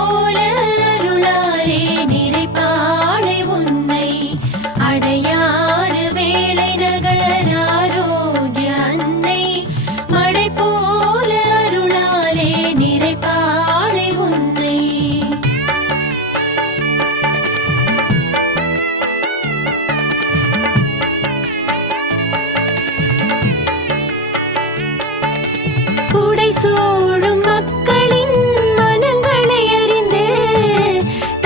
போல அருளாலே நிறைப்பாளை உன்னை அடையாறு வேளை நகர் ஆரோக்கிய அன்னை மழை போல அருளாலே நிறைப்பாளை உன்னை புடை சூழும் மக்களின் மனங்களை அறிந்து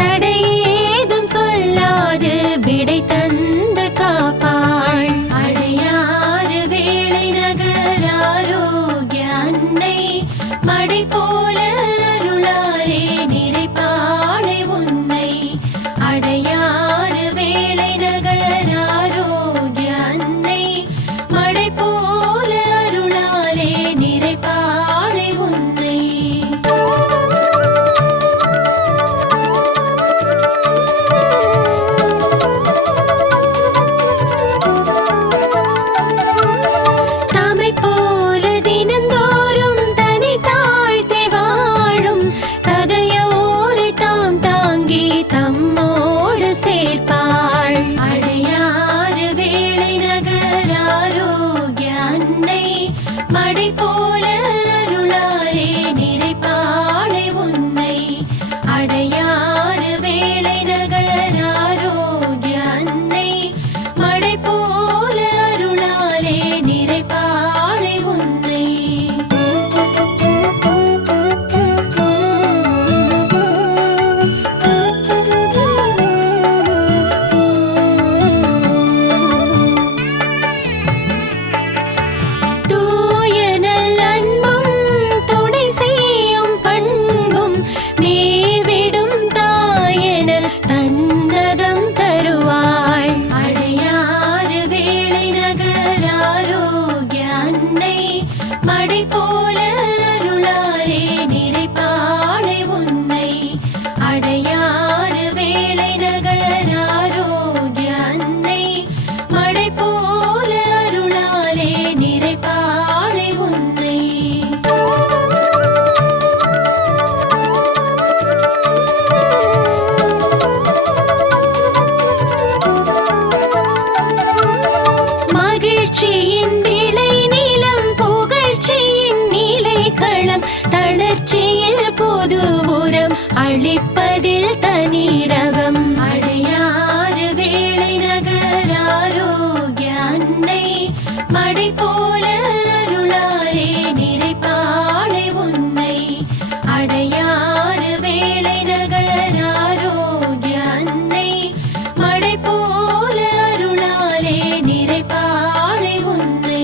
தடையேதும் சொல்லாது விடை தந்து காப்பாள் அடையாறு வேளை நகர் ஆரோக்கிய அன்னை மழை போல அருளாலே நிறைப்பாளை உன்னை அடையாறு வேளை நகர் ஆரோக்கிய அன்னை மழை போல அருளாலே நிறைப்பாளை உன்னை தாமை போல தினந்தோறும் தனி தாழ்த்தி வாழும் தகையோரை தாம் தாங்கி தம்மோடு சேர்ப்பாள் அடையாறு வேளை நகர் ஆரோக்கிய அன்னை மழை போல அருளாலே நிறைப்பாளை உன்னை அடையாறு வேளை நகர் ஆரோக்கிய அன்னை மழை போல அருளாலே நிறைப்பாளை உன்னை தூய நல் அன்பும் துணை செய்யும் பண்பும் மேவிடும் தாயென தன்னகம் தருவாள் அடையாறு வேளை நகர் ஆரோக்கிய அன்னை மழை போல அருளாலே நிறைப்பாளை உன்னை அடையாறு வேளை நகர் ஆரோக்கிய அன்னை மழை போல அருளாலே நிறைப்பாளை உன்னை மகிழ்ச்சியின் விளை நிலம் புகழ்ச்சியின் நிலை களம் தளர்ச்சியில் பொது உரம் அளிப்பதில் தனி ரகம் அடையாறு வேளை நகர் ஆரோக்கிய அன்னை மழை போல அருளாலே நிறைப்பாளை உன்னை அடையாறு வேளை நகர் ஆரோக்கிய அன்னை மழை போல அருளாலே நிறைப்பாளை உன்னை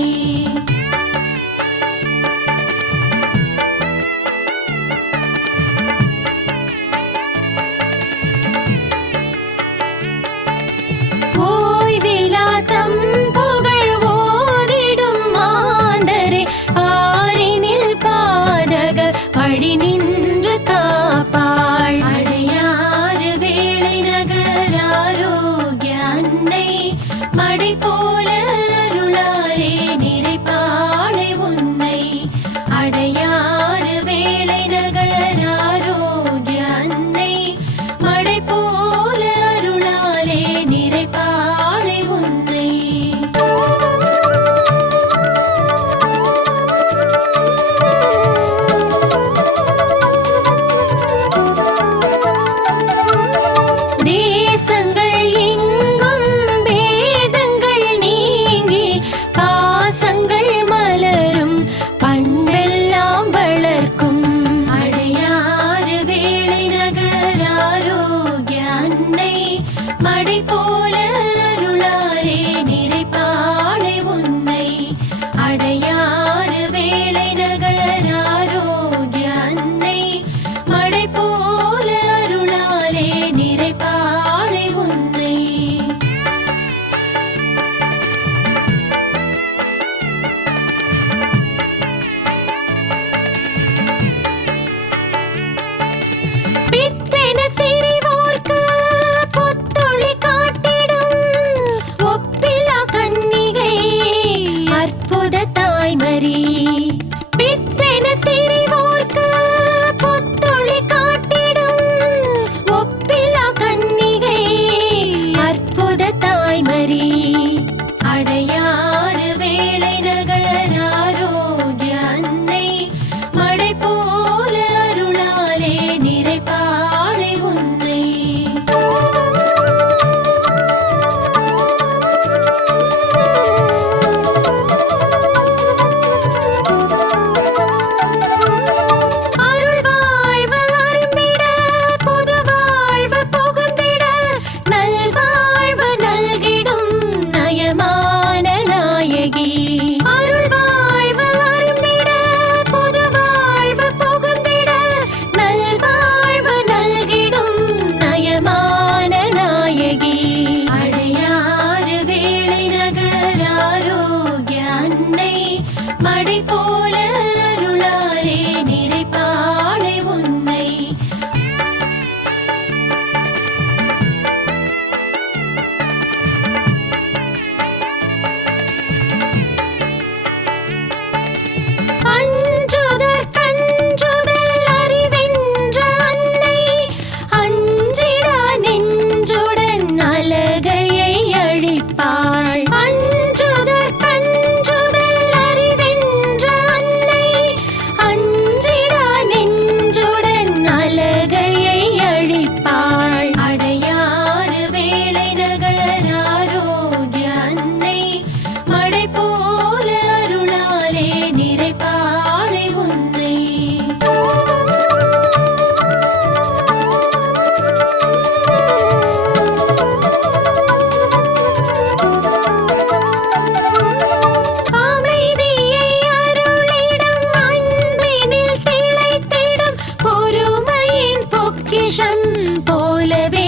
பொக்கிஷம் போலவே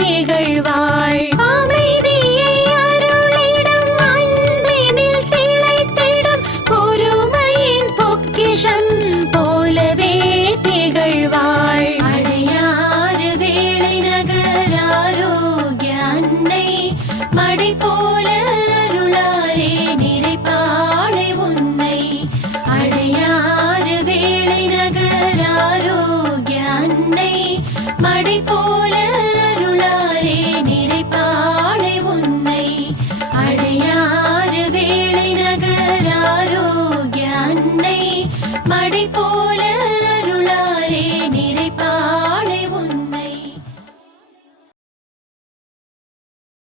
திகழ்வாள். அமைதியை அருளிடும் அன்பினில் திளைத்திடும் பொறுமையின் பொக்கிஷம் போலவே திகழ்வாள். அடையாறு வேளை நகர் ஆரோக்கிய அன்னை மடை போல அருளாலே நிறைப்பாளே உன்னை. அடையாறு வேளை நகர் ஆரோக்கிய அன்னை மடை போல அருளாலே நிறைப்பாளே உன்னை. அடையாறு வேளை நகர் ஆரோக்கிய அன்னை மடை போல